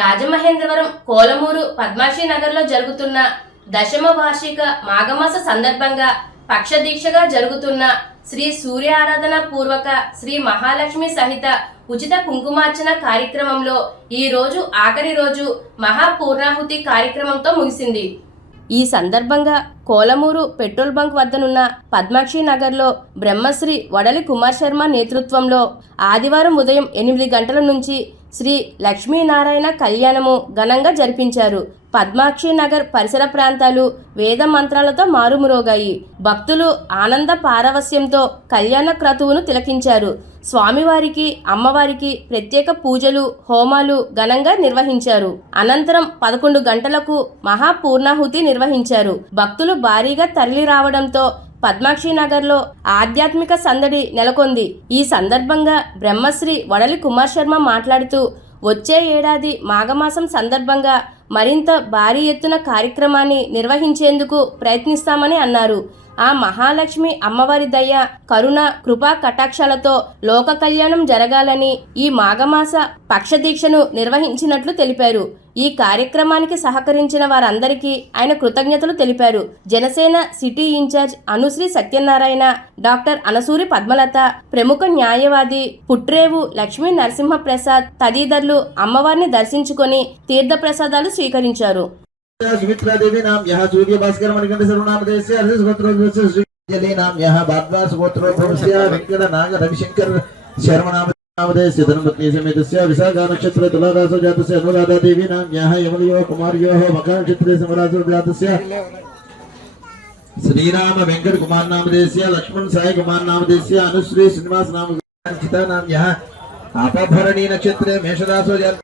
రాజమహేంద్రవరం కోలమూరు పద్మాక్షి నగర్లో జరుగుతున్న దశమ వార్షిక మాఘమాస సందర్భంగా పక్షదీక్షగా జరుగుతున్న శ్రీ సూర్య ఆరాధన పూర్వక శ్రీ మహాలక్ష్మి సహిత ఉచిత కుంకుమార్చన కార్యక్రమంలో ఈ రోజు ఆఖరి రోజు మహాపూర్ణాహుతి కార్యక్రమంతో ముగిసింది. ఈ సందర్భంగా కోలమూరు పెట్రోల్ బంక్ వద్దనున్న పద్మాక్షి నగర్లో బ్రహ్మశ్రీ వడలి కుమార్ శర్మ నేతృత్వంలో ఆదివారం ఉదయం ఎనిమిది గంటల నుంచి శ్రీ లక్ష్మీనారాయణ కళ్యాణము ఘనంగా జరిపించారు. పద్మాక్షి నగర్ పరిసర ప్రాంతాలు వేద మంత్రాలతో మారుమురోగాయి. భక్తులు ఆనంద పారవస్యంతో కళ్యాణ క్రతువును తిలకించారు. స్వామివారికి అమ్మవారికి ప్రత్యేక పూజలు హోమాలు ఘనంగా నిర్వహించారు. అనంతరం పదకొండు గంటలకు మహాపూర్ణాహుతి నిర్వహించారు. భక్తులు భారీగా తరలి రావడంతో పద్మాక్షి నగర్లో ఆధ్యాత్మిక సందడి నెలకొంది. ఈ సందర్భంగా బ్రహ్మశ్రీ వడలి కుమార్ శర్మ మాట్లాడుతూ వచ్చే ఏడాది మాఘమాసం సందర్భంగా మరింత భారీ ఎత్తున కార్యక్రమాన్ని నిర్వహించేందుకు ప్రయత్నిస్తామని అన్నారు. ఆ మహాలక్ష్మి అమ్మవారి దయ కరుణ కృపా కటాక్షాలతో లోక కళ్యాణం జరగాలని ఈ మాఘమాస పక్షదీక్షను నిర్వహించినట్లు తెలిపారు. ఈ కార్యక్రమానికి సహకరించిన వారందరికీ ఆయన కృతజ్ఞతలు తెలిపారు. Janasena city incharge Anusri Satyanarayana doctor Anasuri Padmalatha ప్రముఖ న్యాయవాది పుట్రేవు లక్ష్మీ నరసింహప్రసాద్ తదితరులు అమ్మవారిని దర్శించుకొని తీర్థప్రసాదాలు స్వీకరించారు. सुमित्रा देवी नाम यहाँ सूर्य भास्कर मणिकंठ सर्वनाम देश नाम यहाँ बादवास गोत्रोद्भवस्य वेंकट नाग रविशंकर शर्म नाम नामधेयस्य समेतस्य विशाखा नक्षत्र अनुराधा देवी नाम यहाँ श्रीराम वेंकट कुमार लक्ष्मण साई कुमार अनुश्री श्रीनिवास नाम नाम यहाँ। मेषरासो जात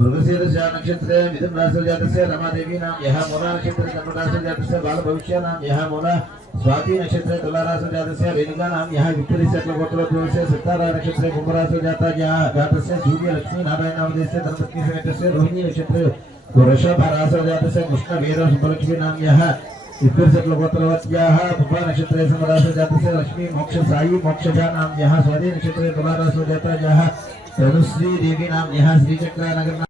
मृगशीर्षा नक्षत्रे मिथुन राशिर्जातस्य रमादेवी नाम यः मूला नक्षत्रे कर्मराशिर्जातस्य बालभविष्य यः मूला स्वाति नक्षत्रे तुलाराशिर्जातस्य रेणुका नाम यः विक्टरिशक्लगोत्रोद्भवस्य सत्तारा नक्षत्रे कुम्भराशिर्जाता यः घातस्य सूर्य लक्ष्मी नारायणावधस्य यः विक्टरिशक्लगोत्रवत्याः पुम्बा यः स्वाति यः तनुश्री यहाँ श्रीचक्र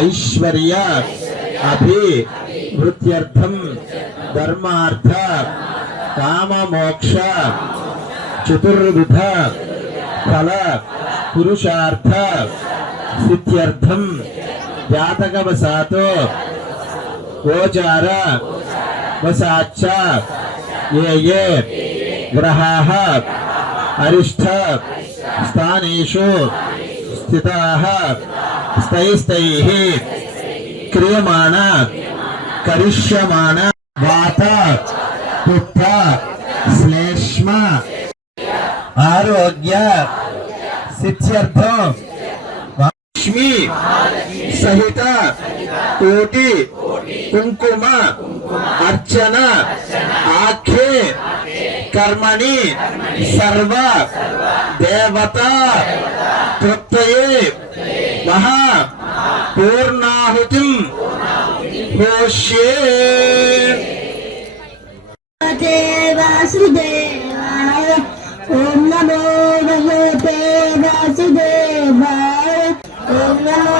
ऐश्वर्य अभिवृद्ध्यर्थं धर्मार्थ काममोक्ष चतुर्विध फल पुरुषार्थ सिद्ध्यर्थं जातकवशात् गोचार वसाच्च ये ये ग्रहाः अरिष्ठ स्थानेषु स्थिताः स्तैस्तैः क्रियमाण, करिष्यमाण, वात पित्त श्लेष्म, आरोग्य लक्ष्मी, सहित, कोटि, कुंकुम, अर्चना, आख्ये, कर्मणि, सर्व, देवता, तृप्तये, महा పూర్ణాహుతిం హోష్యే వాసుదేవాయ ఓం నమో భగవతే వాసుదేవాయ ఓం నమో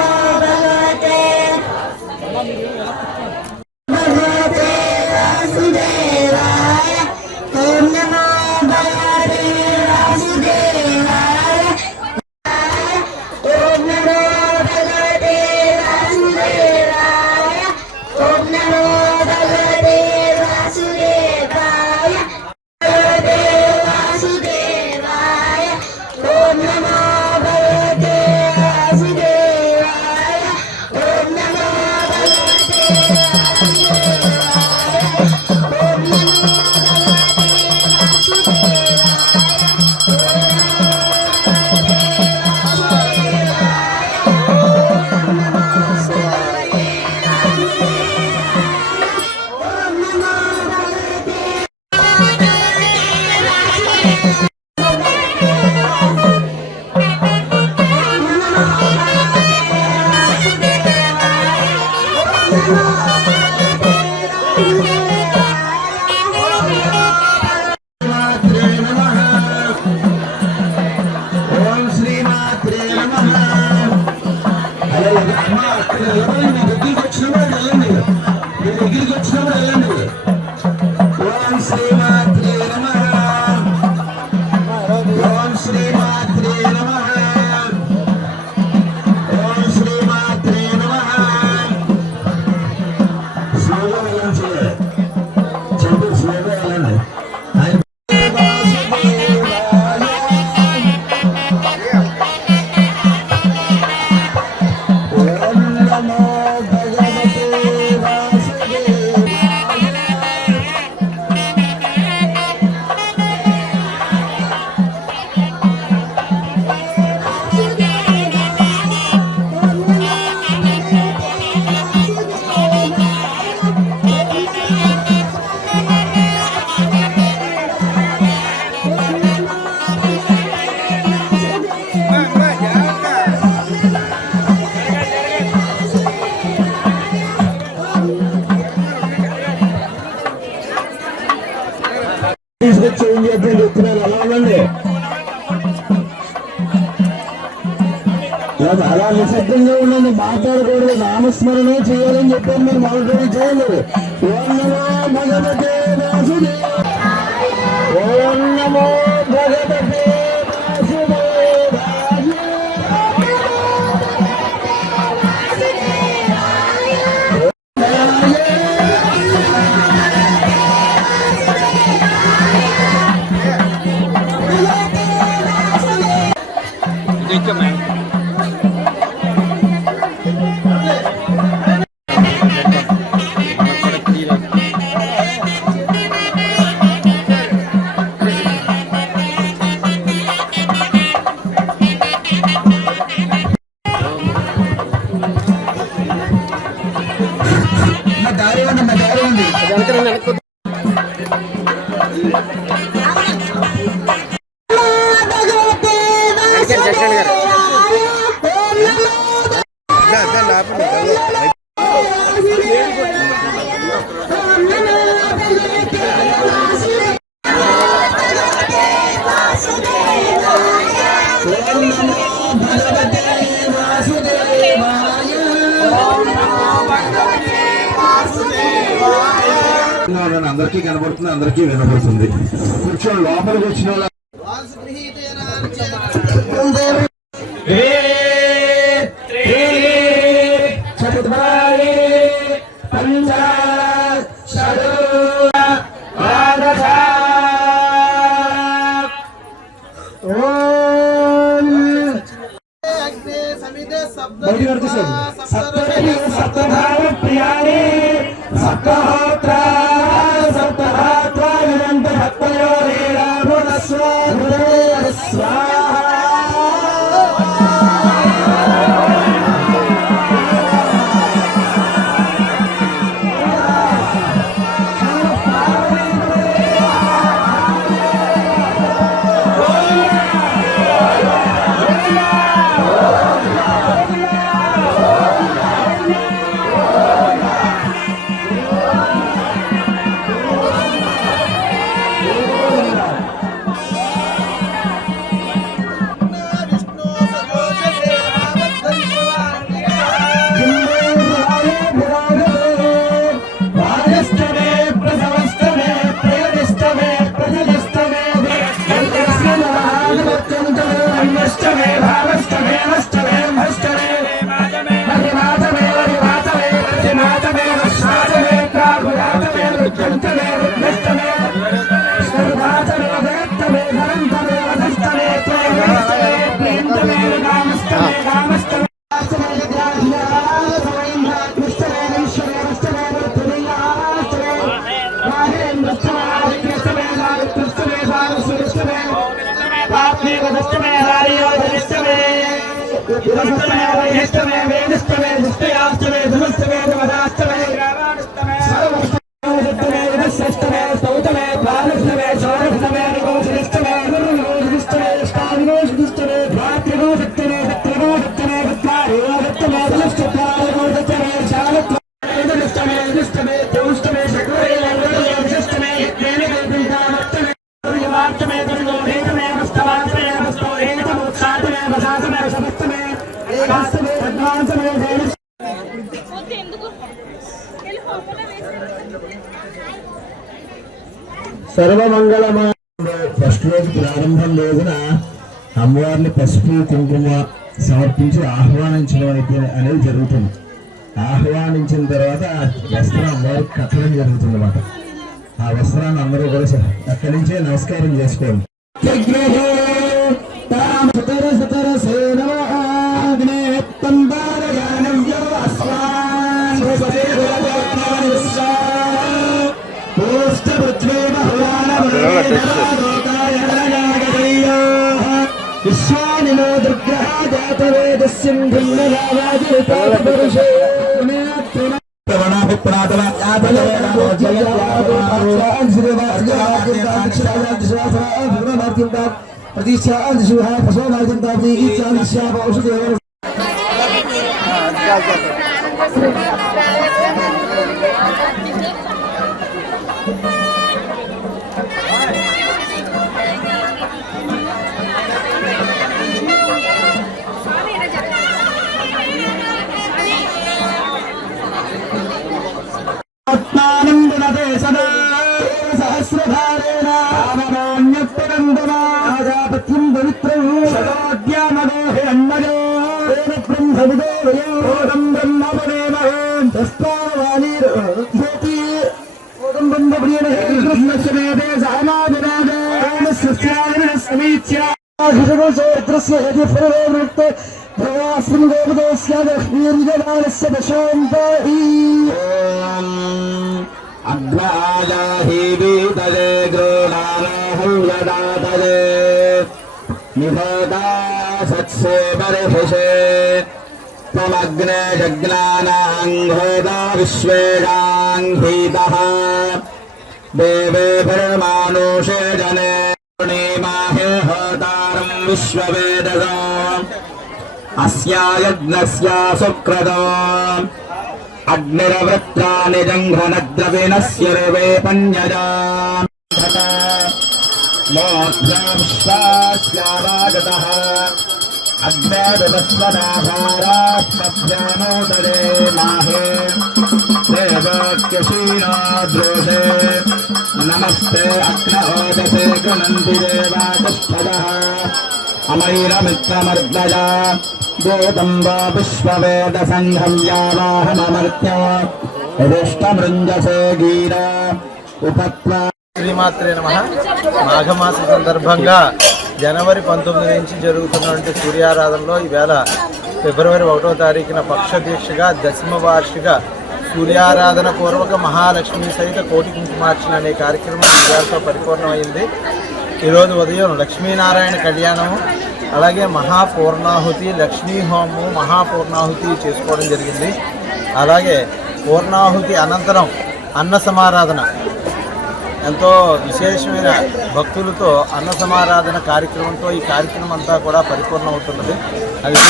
తీసుకొచ్చి ఏం చేద్దాం చెప్తున్నారు అలా ఉండండి అలా నిశ్శబ్దంగా ఉండండి మాట్లాడకూడదు. నామస్మరణే చేయాలని చెప్పాను మీరు మొదటి చేయండి. వందనా భగవతే వాసుదేవ ਦੇਵੀ దురస్తమే వేదిష్టమే దుష్టయాష్టమే ధనుష్టమే ధృమదాస్ సర్వమంగళమా. ఫస్ట్ రోజు ప్రారంభం రోజున అమ్మవారిని పసుపు కుంకుమ సమర్పించి ఆహ్వానించడం అయితే- అనేది జరుగుతుంది. ఆహ్వానించిన తర్వాత వస్త్రం అమ్మవారికి కట్టడం జరుగుతుంది అన్నమాట. ఆ వస్త్రాన్ని అందరూ కూడా అక్కడి నుంచే నమస్కారం చేసుకోండి. ప్రతిష్ఠా శివ ప్రసోదాచింతా ఔషధి రామమాన్యత్వనందనాజాపత్యం పవిత్రం సదాజ్ఞామదోహి అన్నజో బ్రహ్మవిదోదయోదం బ్రహ్మపదేమహే తస్మావాణీర్ జ్యోతి ఓదం బ్రహ్మప్రియణ కృష్ణస్య వేదే సహనాజనాజ రామస్య సమీచ్య హిరణోచోత్రస్య యది ఫలవేవృత్త భవాస్మిన్ దేవదేస్య లక్ష్మీర్జనానస్య దశాంతాహి అగ్రాజాహి వీతజే सेवरिषे त्वमग्ने जज्ञानाङ्घोदा विश्वेगाङ्घीतः देवे भरमानुषे जने पूर्णिमाहे होतारम् विश्ववेदसा अस्या यज्ञस्या सुक्रतो अग्निरवृत्राणि जङ्घ्रनद्रविणस्य रवे पञ्जजा मोक्षाश्वास्यावागतः अग्नेदस्वनाभारास्तभ्यानोदरे माहे देवोक्यशीनाद्रोषे नमस्ते अग्नहोदसे गुणन्ति देवातिष्ठदः अमैरमित्रमर्दया गोदम्बा विश्ववेदसङ्घं यावाहममर्त्य यदिष्टमृञ्जसे गीरा उपत्वा శ్రీమాత్రే నమ మాఘమాస సందర్భంగా జనవరి పంతొమ్మిది నుంచి జరుగుతున్నటువంటి సూర్యారాధనలో ఈవేళ ఫిబ్రవరి ఒకటో తారీఖున పక్ష దీక్షగా దశమ వార్షిక సూర్యారాధన పూర్వక మహాలక్ష్మి సహిత కోటి కుంకుమార్చన అనే కార్యక్రమం ఈవేళతో పరిపూర్ణమైంది. ఈరోజు ఉదయం లక్ష్మీనారాయణ కళ్యాణము అలాగే మహాపూర్ణాహుతి లక్ష్మీ హోమము మహాపూర్ణాహుతి చేసుకోవడం జరిగింది. అలాగే పూర్ణాహుతి అనంతరం అన్న సమారాధన ఎంతో విశేషమైన భక్తులతో అన్న సమారాధన కార్యక్రమంతో ఈ కార్యక్రమం అంతా కూడా పరిపూర్ణమవుతున్నది. అయితే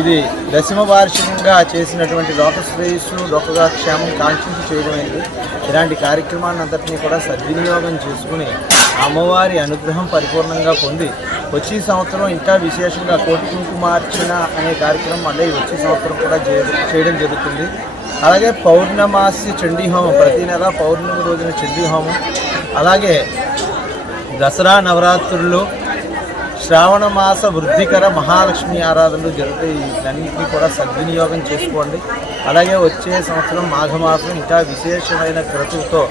ఇది దశమ వార్షికంగా చేసినటువంటి లోక శ్రేయస్సు లోకగా క్షేమం కాంక్షించి చేయడమైంది. ఇలాంటి కార్యక్రమాన్ని అంతటినీ కూడా సద్వినియోగం చేసుకుని అమ్మవారి అనుగ్రహం పరిపూర్ణంగా పొంది వచ్చే సంవత్సరం ఇంకా విశేషంగా కోటి కుంకుమార్చన అనే కార్యక్రమం మళ్ళీ వచ్చే సంవత్సరం కూడా చేయడం జరుగుతుంది. అలాగే పౌర్ణమాసి చండీ హోమం ప్రతి నెల పౌర్ణమి రోజున చండీ హోమం అలాగే దసరా నవరాత్రులు శ్రావణ మాస వృద్ధికర మహాలక్ష్మి ఆరాధనలు జరుగుతాయి. దానికి కూడా సద్వినియోగం చేసుకోండి. అలాగే వచ్చే సంవత్సరం మాఘమాసం ఇంకా విశేషమైన క్రతువుతో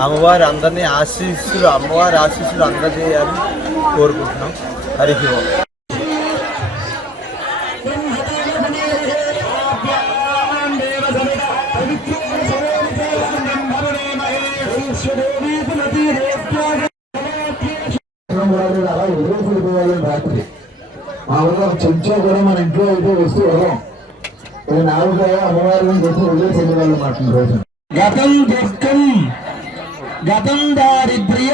అమ్మవారి అందరినీ ఆశీస్సులు అమ్మవారి ఆశీస్సులు అందజేయాలని కోరుకుంటున్నాం. హరి ఓం. అలా వదిలేసిపోయాలి రాత్రి. మా ఊళ్ళో చెంచా కూడా మన ఇంట్లో అయితే వస్తూ వదలం ఇది నాలుగు అమ్మవారిని చెప్పి వదిలేసి మాట రోజు. గతం దుఃఖం గతం దారిద్ర్య.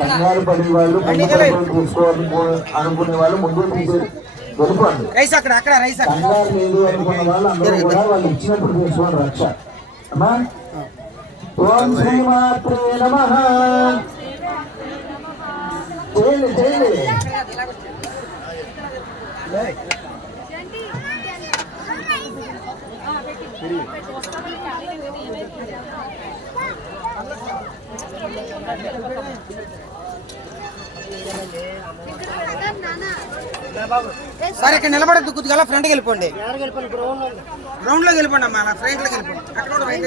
కంగారు పడే వాళ్ళు తీసుకోవాలనుకో అనుకునే వాళ్ళు ముందు వెళ్ళిపోండి. రైస్ అక్కడ అక్కడ రైస్ అక్కడ. కంగారు లేదు అనుకున్న వాళ్ళు అందరూ కూడా వాళ్ళు ఇచ్చినప్పుడు తీసుకోండి రక్ష. అమ్మా. ఓం శ్రీమాత్రే నమ. సరే ఇక్కడ నిలబడద్దు కొద్దిగా ఫ్రంట్కి వెళ్ళిపోండి. గ్రౌండ్లోకి. వెళ్ళిపోండి అమ్మా అలా ఫ్రంట్లోకి వెళ్ళిపోండి అక్కడ కూడా రైట్